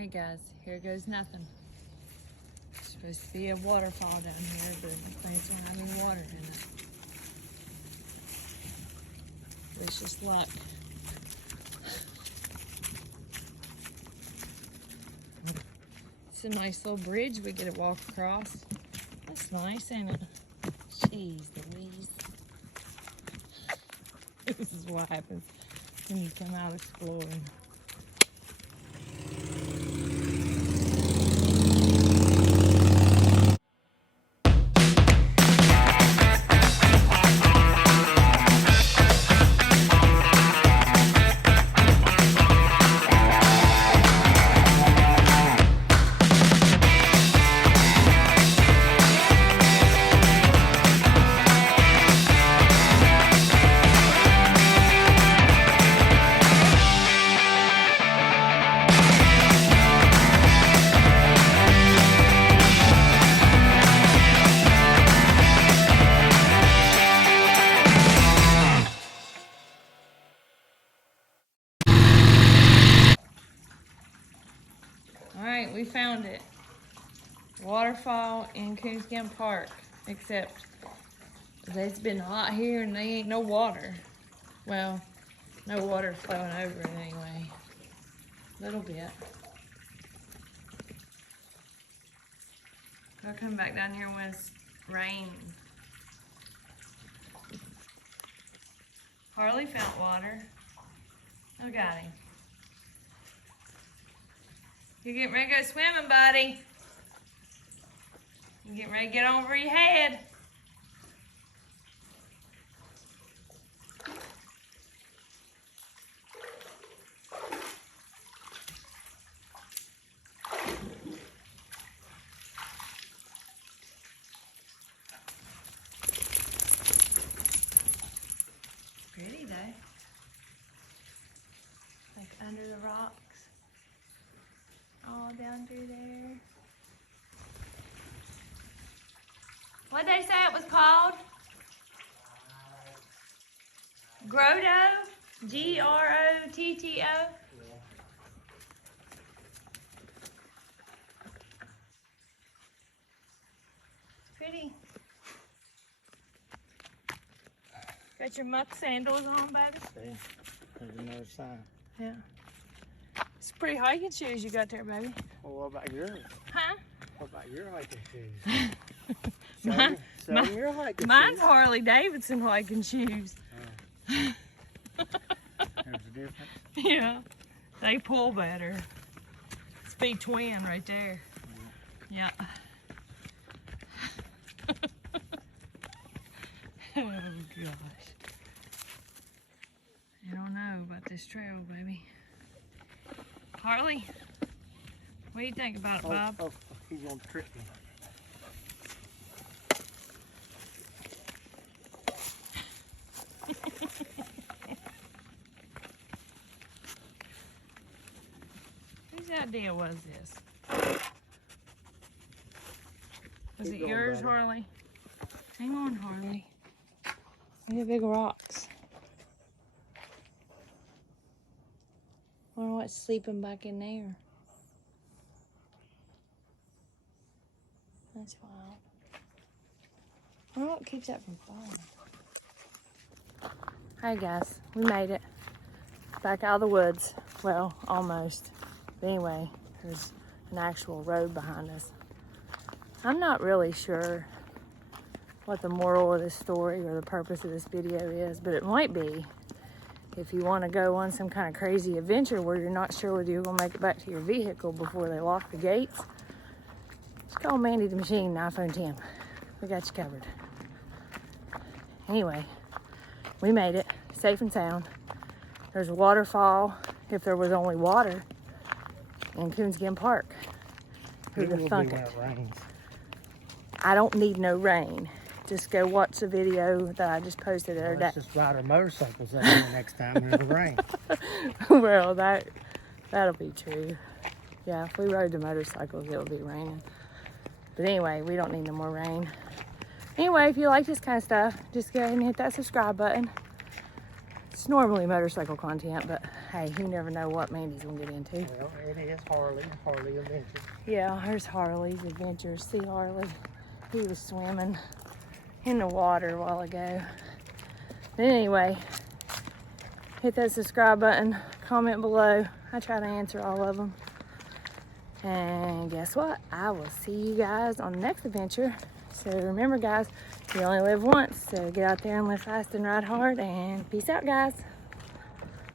Alright guys, here goes nothing. It's supposed to be a waterfall down here, but the place don't have any water in it. It's just luck. It's a nice little bridge we get to walk across. That's nice, ain't it? Jeez Louise. This is what happens when you come out exploring. Alright, we found it. Waterfall in COONSKIN Park. Except it's been hot here and there ain't no water. Well, no water flowing over it anyway. A little bit. I'll come back down here when it's raining. Harley found water. Look at him. You getting ready to go swimming, buddy? You getting ready to get over your head? Pretty though. Like under the rocks. All down through there. What'd they say it was called? GROTTO? G-R-O-T-T-O? Pretty. Got your muck sandals on, baby? See, there's another sign. Yeah. It's pretty hiking shoes you got there, baby. Well, what about yours? Huh? What about your hiking shoes? Your hiking mine's shoes. Harley Davidson hiking shoes. Oh. There's a difference? Yeah. They pull better. Speed twin right there. Yeah. Oh gosh. I don't know about this trail, baby. Harley, what do you think about it, Bob? Oh, he's gonna trick me. Whose idea was this? Was it Keep going, yours, buddy. Harley? Hang on, Harley. Look at big rocks. I wonder what's sleeping back in there. That's wild. I wonder what keeps that from falling. Hi guys, we made it. Back out of the woods. Well, almost. But anyway, there's an actual road behind us. I'm not really sure what the moral of this story or the purpose of this video is, but it might be if you want to go on some kind of crazy adventure where you're not sure whether you're going to make it back to your vehicle before they lock the gates. Just call Mandy the Machine, iPhone 10. We got you covered. Anyway, we made it, safe and sound. There's a waterfall, if there was only water, in COONSKIN Park. Who'd have thunk it? I don't need no rain. Just go watch the video that I just posted the other day. Let's just ride our motorcycles out here next time in the rain. Well, that'll be true. Yeah, if we rode the motorcycles, it would be raining. But anyway, we don't need no more rain. Anyway, if you like this kind of stuff, just go ahead and hit that subscribe button. It's normally motorcycle content, but hey, you never know what Mandy's gonna get into. Well, it is Harley Adventure. Yeah, here's Harley's Adventures. See Harley? He was swimming in the water a while ago. But anyway, hit that subscribe button, comment below. I try to answer all of them. And guess what? I will see you guys on the next adventure. So remember guys, you only live once, so get out there and live fast and ride hard, and peace out guys.